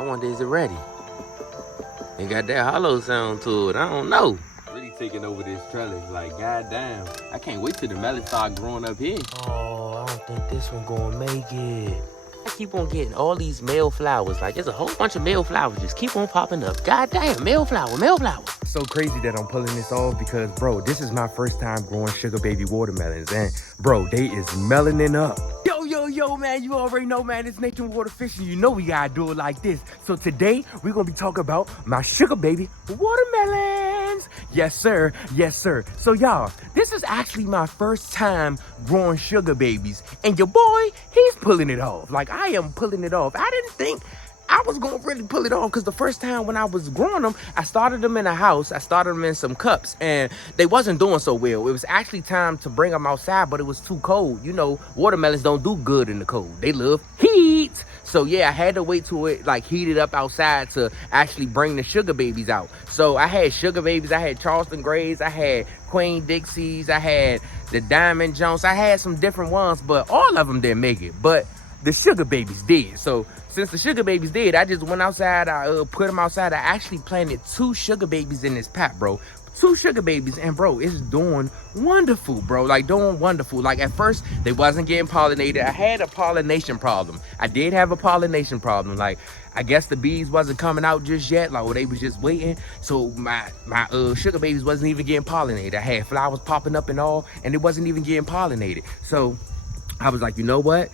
I wonder, is it ready? It got that hollow sound to it. I don't know. Really taking over this trellis. Like, goddamn. I can't wait till the melons start growing up here. Oh, I don't think this one gonna make it. I keep on getting all these male flowers. Like, there's a whole bunch of male flowers just keep on popping up. Goddamn, male flower, male flower. It's so crazy that I'm pulling this off because, bro, this is my first time growing sugar baby watermelons. And, bro, they is melanin up. Yo, man, you already know, man, it's nature and water fishing. You know we gotta do it like this. So today, we're gonna be talking about my sugar baby watermelons. Yes, sir. Yes, sir. So, y'all, this is actually my first time growing sugar babies. And your boy, he's pulling it off. Like, I am pulling it off. I didn't think I was gonna really pull it off because the first time when I was growing them, I started them in a house. I started them in some cups and they wasn't doing so well. It was actually time to bring them outside, but it was too cold. You know, watermelons don't do good in the cold. They love heat. So yeah, I had to wait till it like heated up outside to actually bring the sugar babies out. So I had sugar babies, I had Charleston Grays, I had Queen Dixies, I had the Diamond Jones. I had some different ones, but all of them didn't make it. But the sugar babies did. So since the sugar babies did, I just went outside, I put them outside. I actually planted 2 sugar babies in this pot, bro. 2 sugar babies, and bro, it's doing wonderful, bro. Like, doing wonderful. Like, at first, they wasn't getting pollinated. I had a pollination problem. I did have a pollination problem. Like, I guess the bees wasn't coming out just yet. Like, they was just waiting. So my sugar babies wasn't even getting pollinated. I had flowers popping up and all, and it wasn't even getting pollinated. So I was like, you know what?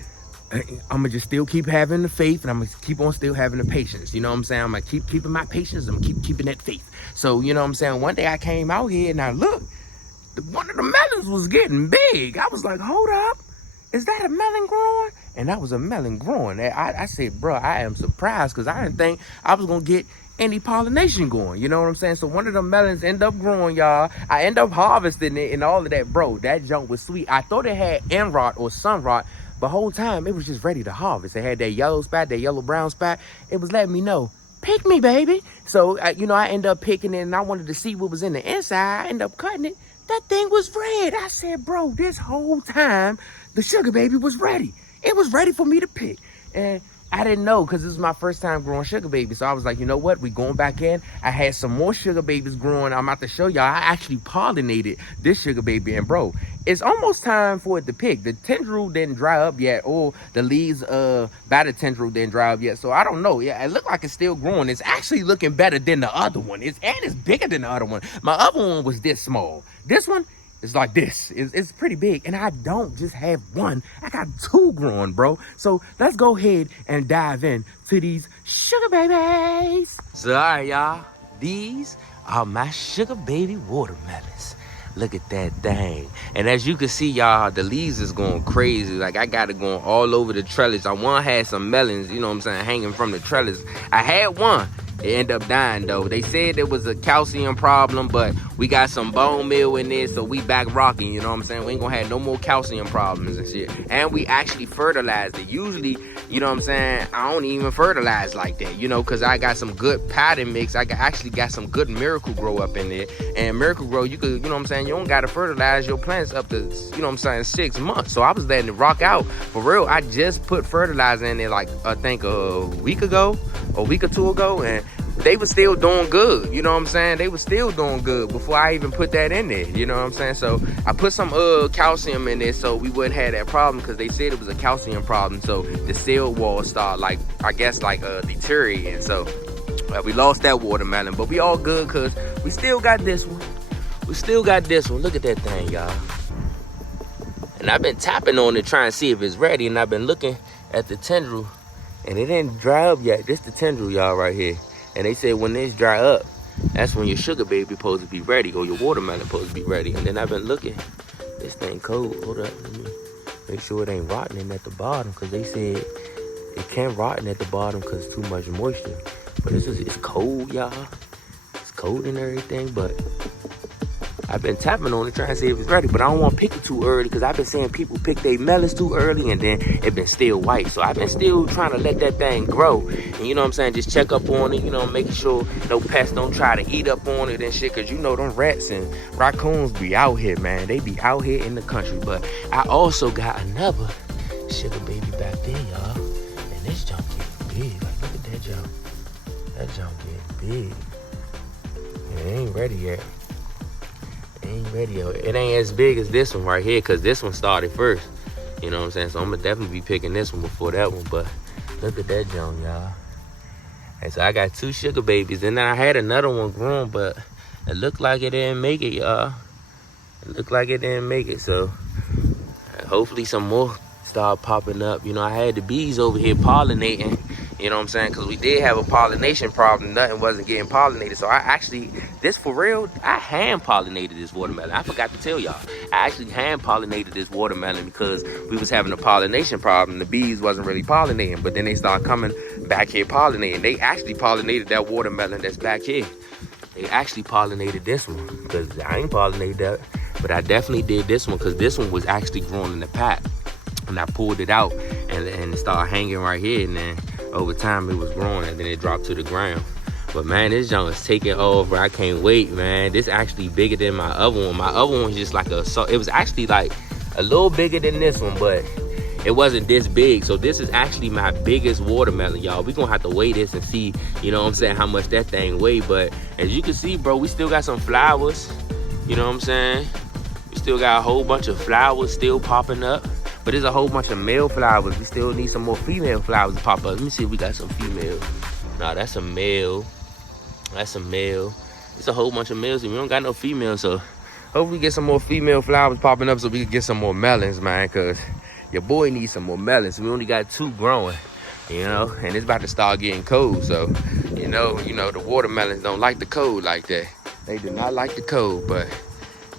I'm gonna just still keep having the faith, and I'm gonna keep on still having the patience. You know what I'm saying? I'm gonna keep keeping my patience. I'm gonna keep keeping that faith. So, you know what I'm saying? One day I came out here and I looked, one of the melons was getting big. I was like, hold up, is that a melon growing? And that was a melon growing. I said, bro, I am surprised because I didn't think I was gonna get any pollination going. You know what I'm saying? So one of the melons end up growing, y'all. I end up harvesting it and all of that. Bro, that junk was sweet. I thought it had end rot or sun rot. The whole time, it was just ready to harvest. It had that yellow spot, that yellow-brown spot. It was letting me know, pick me, baby. So, you know, I ended up picking it, and I wanted to see what was in the inside. I ended up cutting it. That thing was red. I said, bro, this whole time, the sugar baby was ready. It was ready for me to pick. And I didn't know because this was my first time growing sugar babies. So I was like, you know what? We going back in. I had some more sugar babies growing. I'm about to show y'all. I actually pollinated this sugar baby. And bro, it's almost time for it to pick. The tendril didn't dry up yet, or the leaves by the tendril didn't dry up yet. So I don't know. Yeah, it looked like it's still growing. It's actually looking better than the other one. It's bigger than the other one. My other one was this small. This one, it's like this. It's pretty big. And I don't just have one. I got 2 growing, bro. So let's go ahead and dive in to these sugar babies. So, all right, y'all. These are my sugar baby watermelons. Look at that thing. And as you can see, y'all, the leaves is going crazy. Like, I got it going all over the trellis. I one had some melons, you know what I'm saying, hanging from the trellis. I had one. It ended up dying, though. They said it was a calcium problem, but we got some bone meal in there, so we back rocking, you know what I'm saying? We ain't gonna have no more calcium problems and shit. And we actually fertilized it. Usually, you know what I'm saying, I don't even fertilize like that, you know, because I got some good potting mix. I actually got some good Miracle Grow up in there. And Miracle Grow, you could, you know what I'm saying, you don't gotta fertilize your plants up to, you know what I'm saying, 6 months. So I was letting it rock out. For real, I just put fertilizer in there like, I think a week or 2 ago, and they were still doing good, you know what I'm saying? They were still doing good before I even put that in there, you know what I'm saying? So I put some calcium in there so we wouldn't have that problem, because they said it was a calcium problem. So the cell wall started, like, I guess, like deteriorating. So we lost that watermelon, but we all good because we still got this one. We still got this one. Look at that thing, y'all. And I've been tapping on it trying to see if it's ready, and I've been looking at the tendril, and it didn't dry up yet. This the tendril, y'all, right here. And they said when this dry up, that's when your sugar baby supposed to be ready, or your watermelon supposed to be ready. And then I've been looking. This thing cold. Hold up. Let me make sure it ain't rotting at the bottom, because they said it can't rotten at the bottom because too much moisture. But it's cold, y'all. It's cold and everything, but I've been tapping on it trying to see if it's ready, but I don't want to pick it too early, because I've been seeing people pick their melons too early and then it been still white. So I've been still trying to let that thing grow. And you know what I'm saying? Just check up on it, you know, making sure no pests don't try to eat up on it and shit, because you know them rats and raccoons be out here, man. They be out here in the country. But I also got another sugar baby back there, y'all. And this junk getting big. Like, look at that junk. That junk get big. It ain't ready yet. It ain't ready yet. It ain't as big as this one right here, because this one started first. You know what I'm saying? So I'm gonna definitely be picking this one before that one. But look at that junk, y'all. And so I got 2 sugar babies. And then I had another one growing, but it looked like it didn't make it, y'all. It looked like it didn't make it. So hopefully some more start popping up. You know, I had the bees over here pollinating. You know what I'm saying? Because we did have a pollination problem. Nothing wasn't getting pollinated. So I actually, this for real, I hand pollinated this watermelon. I forgot to tell y'all. I actually hand pollinated this watermelon because we was having a pollination problem. The bees wasn't really pollinating. But then they started coming back here pollinating. They actually pollinated that watermelon that's back here. They actually pollinated this one because I ain't pollinated that. But I definitely did this one because this one was actually growing in the pack. And I pulled it out and it started hanging right here. And then over time it was growing and then it dropped to the ground. But man, this junk is taking over. I can't wait, man. This actually bigger than my other one. My other one was just like it was actually like a little bigger than this one, but it wasn't this big. So this is actually my biggest watermelon, y'all. We're gonna have to weigh this and see, you know what I'm saying, how much that thing weigh. But as you can see, bro, we still got some flowers. You know what I'm saying? We still got a whole bunch of flowers still popping up. But there's a whole bunch of male flowers. We still need some more female flowers to pop up. Let me see if we got some female. Nah, that's a male. That's a male. It's a whole bunch of males. We don't got no females, so hopefully we get some more female flowers popping up so we can get some more melons, man, because your boy needs some more melons. We only got 2 growing, you know, and it's about to start getting cold. So, you know, the watermelons don't like the cold like that. They do not like the cold, but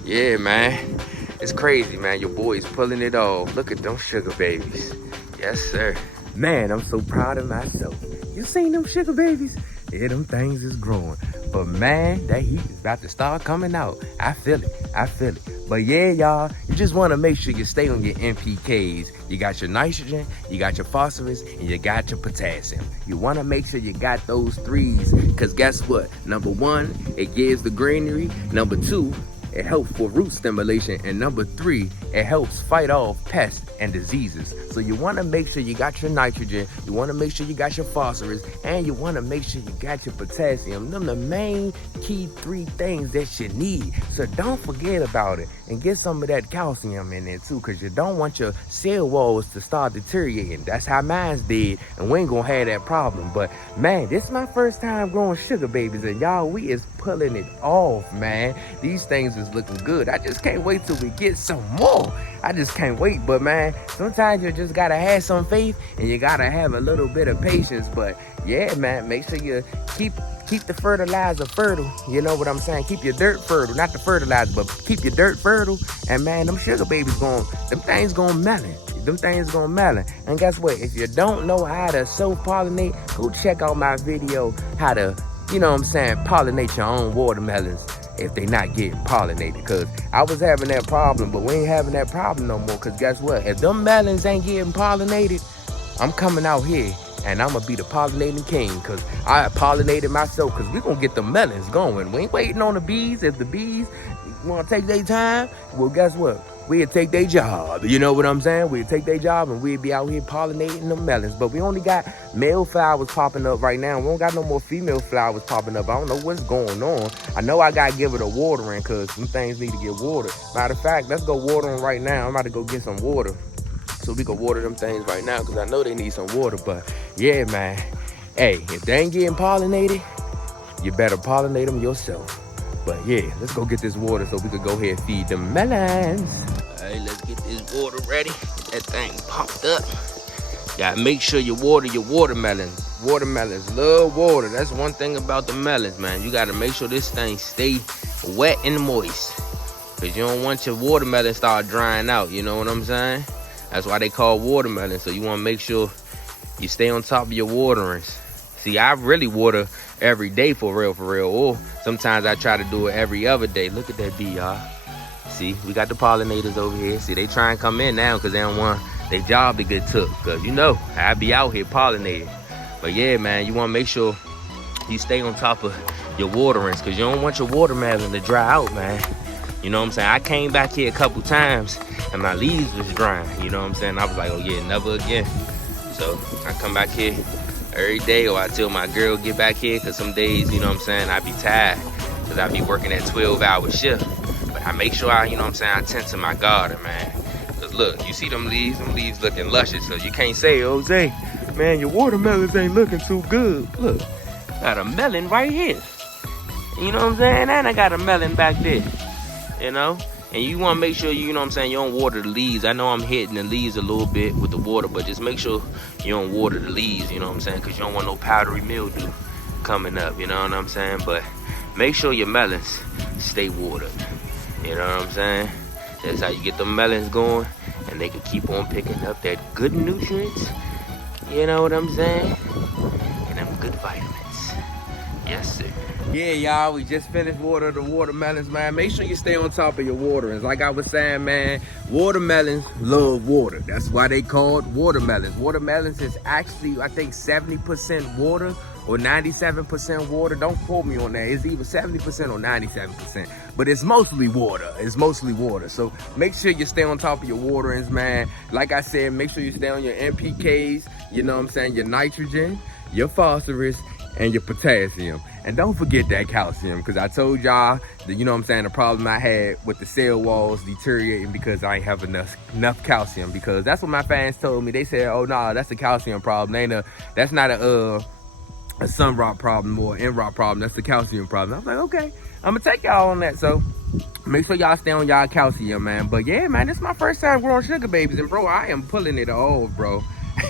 yeah, man. It's crazy, man. Your boy is pulling it off. Look at them sugar babies. Yes, sir. Man, I'm so proud of myself. You seen them sugar babies? Yeah, them things is growing. But man, that heat is about to start coming out. I feel it. I feel it. But yeah, y'all, you just want to make sure you stay on your NPKs. You got your nitrogen, you got your phosphorus, and you got your potassium. You want to make sure you got those 3s, because guess what? Number 1, it gives the greenery. Number 2, it helps for root stimulation. And number 3, it helps fight off pests and diseases. So you want to make sure you got your nitrogen, you want to make sure you got your phosphorus, and you want to make sure you got your potassium. Them the main key 3 things that you need. So don't forget about it and get some of that calcium in there too, because you don't want your cell walls to start deteriorating. That's how mine's did, and we ain't gonna have that problem. But man, this is my first time growing sugar babies, and y'all, we is pulling it off, man. These things is looking good. I just can't wait till we get some more. I just can't wait. But man, sometimes you just gotta have some faith and you gotta have a little bit of patience. But yeah, man, make sure you keep the fertilizer fertile. You know what I'm saying? Keep your dirt fertile, not the fertilizer, but keep your dirt fertile. And man, them sugar babies them things gonna melon. Them things gonna melon. And guess what? If you don't know how to self-pollinate, go check out my video how to, you know what I'm saying, pollinate your own watermelons if they not getting pollinated. Because I was having that problem, but we ain't having that problem no more. Because guess what? If them melons ain't getting pollinated, I'm coming out here and I'm gonna be the pollinating king, because I pollinated myself. Because we gonna get the melons going. We ain't waiting on the bees. If the bees wanna take their time, well, guess what? We'll take their job. You know what I'm saying? We'll take their job and we'll be out here pollinating the melons. But we only got male flowers popping up right now. We don't got no more female flowers popping up. I don't know what's going on. I know I gotta give it a watering, because some things need to get watered. Matter of fact, let's go water them right now. I'm about to go get some water so we can water them things right now, because I know they need some water. But yeah, man, hey, if they ain't getting pollinated, you better pollinate them yourself. But yeah, let's go get this water so we could go ahead and feed them melons. All right, let's get this water ready. That thing pumped up. Gotta make sure you water your watermelons. Watermelons love water. That's one thing about the melons, man. You gotta make sure this thing stay wet and moist, because you don't want your watermelon start drying out. You know what I'm saying? That's why they call watermelon. So you want to make sure you stay on top of your waterings. See, I really water every day for real, or sometimes I try to do it every other day. Look at that bee, y'all. See, we got the pollinators over here. See, they try and come in now because they don't want their job to get took, because you know I be out here pollinating. But yeah, man, you want to make sure you stay on top of your waterings, because you don't want your watermelon to dry out, man. You know what I'm saying? I came back here a couple times and my leaves was drying. You know what I'm saying? I was like, oh yeah, never again. So I come back here every day, or I tell my girl get back here, because some days, you know what I'm saying, I be tired because I be working that 12-hour shift. But I make sure I, you know what I'm saying, I tend to my garden, man. Because look, you see them leaves looking luscious. So you can't say, Jose, man, your watermelons ain't looking too good. Look, got a melon right here. You know what I'm saying? And I got a melon back there, you know? And you want to make sure, you know what I'm saying, you don't water the leaves. I know I'm hitting the leaves a little bit with the water, but just make sure you don't water the leaves, you know what I'm saying? Because you don't want no powdery mildew coming up, you know what I'm saying? But make sure your melons stay watered, you know what I'm saying? That's how you get the melons going, and they can keep on picking up that good nutrients, you know what I'm saying? And them good vitamins. Yes, sir. Yeah, y'all, we just finished watering the watermelons, man. Make sure you stay on top of your waterings. Like I was saying, man, watermelons love water. That's why they called watermelons. Watermelons is actually, I think, 70% water or 97% water. Don't quote me on that. It's either 70% or 97%. But it's mostly water. It's mostly water. So make sure you stay on top of your waterings, man. Like I said, make sure you stay on your NPKs, you know what I'm saying, your nitrogen, your phosphorus, and your potassium. And don't forget that calcium, because I told y'all that, you know what I'm saying, the problem I had with the cell walls deteriorating because I ain't have enough calcium. Because that's what my fans told me. They said, oh no, that's a calcium problem. That's not a sun rot problem or end rot problem. That's the calcium problem. I was like, okay, I'm gonna take y'all on that. So make sure y'all stay on y'all calcium, man. But yeah, man, this is my first time growing sugar babies, and bro, I am pulling it off, bro.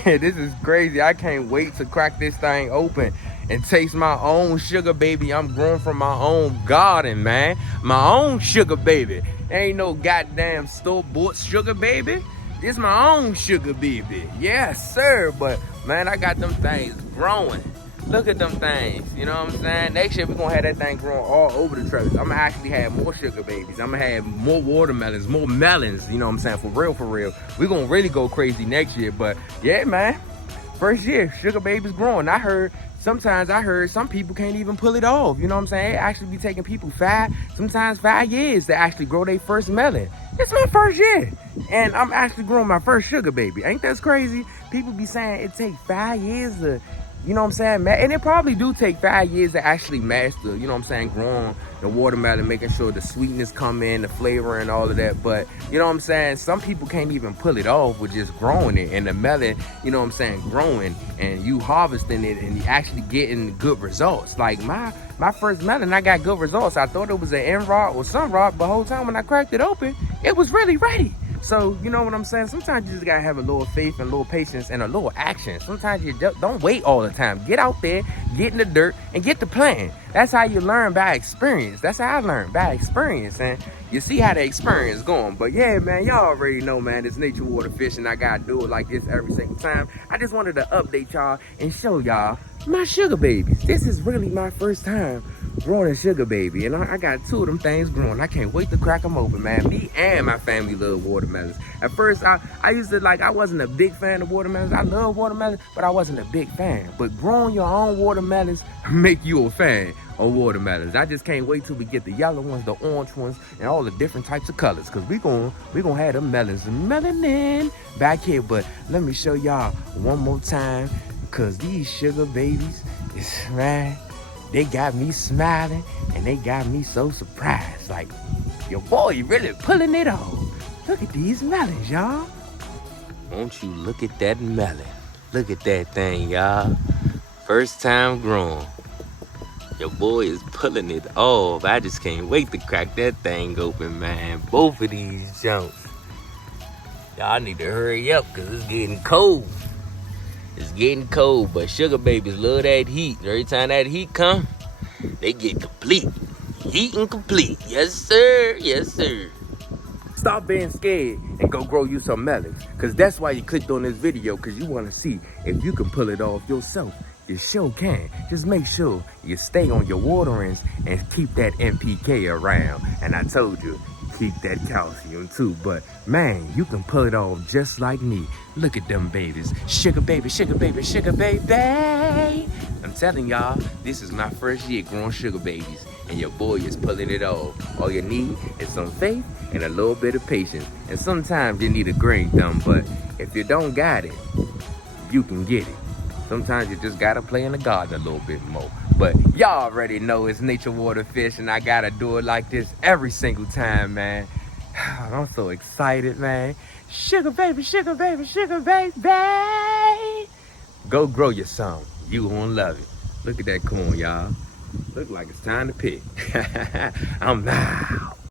This is crazy. I can't wait to crack this thing open and taste my own sugar baby I'm growing from my own garden, man. My own sugar baby. Ain't no goddamn store-bought sugar baby. This my own sugar baby. Yes, sir. But man, I got them things growing. Look at them things, you know what I'm saying? Next year, we're gonna have that thing growing all over the trellis. I'm gonna actually have more sugar babies. I'm gonna have more watermelons, more melons, you know what I'm saying? For real, for real. We're gonna really go crazy next year. But yeah, man, first year, sugar babies growing. Sometimes I heard some people can't even pull it off. You know what I'm saying? It actually be taking people sometimes 5 years to actually grow their first melon. It's my first year. And I'm actually growing my first sugar baby. Ain't that crazy? People be saying it take 5 years to, you know what I'm saying? And it probably do take 5 years to actually master, you know what I'm saying, growing the watermelon, making sure the sweetness come in, the flavor and all of that. But, you know what I'm saying, some people can't even pull it off with just growing it. And the melon, you know what I'm saying, growing and you harvesting it and you actually getting good results. Like my first melon, I got good results. I thought it was an end rot or sun rot, but the whole time when I cracked it open, it was really ready. So, you know what I'm saying? Sometimes you just gotta have a little faith and a little patience and a little action. Sometimes you don't wait all the time. Get out there, get in the dirt, and get the plan. That's how you learn by experience. That's how I learned, by experience. And you see how the experience going. But yeah, man, y'all already know, man, it's nature water fishing. I gotta do it like this every single time. I just wanted to update y'all and show y'all my sugar babies. This is really my first time growing a sugar baby, and I got 2 of them things growing. I can't wait to crack them open, man. Me and my family love watermelons. At first, I used to, I wasn't a big fan of watermelons. I love watermelons, but I wasn't a big fan. But growing your own watermelons make you a fan of watermelons. I just can't wait till we get the yellow ones, the orange ones, and all the different types of colors, because we gonna have them melons and melanin back here. But let me show y'all one more time, because these sugar babies man, they got me smiling and they got me so surprised. Like, your boy really pulling it off. Look at these melons, y'all. Won't you look at that melon? Look at that thing, y'all. First time grown. Your boy is pulling it off. I just can't wait to crack that thing open, man. Both of these jumps. Y'all need to hurry up, because it's getting cold. It's getting cold, but sugar babies love that heat. Every time that heat come, they get complete. Heat and complete. Yes, sir. Yes, sir. Stop being scared and go grow you some melons, because that's why you clicked on this video, because you want to see if you can pull it off yourself. You sure can. Just make sure you stay on your waterings and keep that NPK around. And I told you, keep that calcium too. But man, you can pull it off just like me. Look at them babies. Sugar baby, sugar baby, sugar baby. I'm telling y'all, this is my first year growing sugar babies, and your boy is pulling it off. All you need is some faith and a little bit of patience. And sometimes you need a green thumb, but if you don't got it, you can get it. Sometimes you just gotta play in the garden a little bit more. But y'all already know it's nature water fish, and I gotta do it like this every single time, man. I'm so excited, man. Sugar baby, sugar baby, sugar baby. Go grow your some. You gonna love it. Look at that corn, y'all. Look like it's time to pick. I'm now.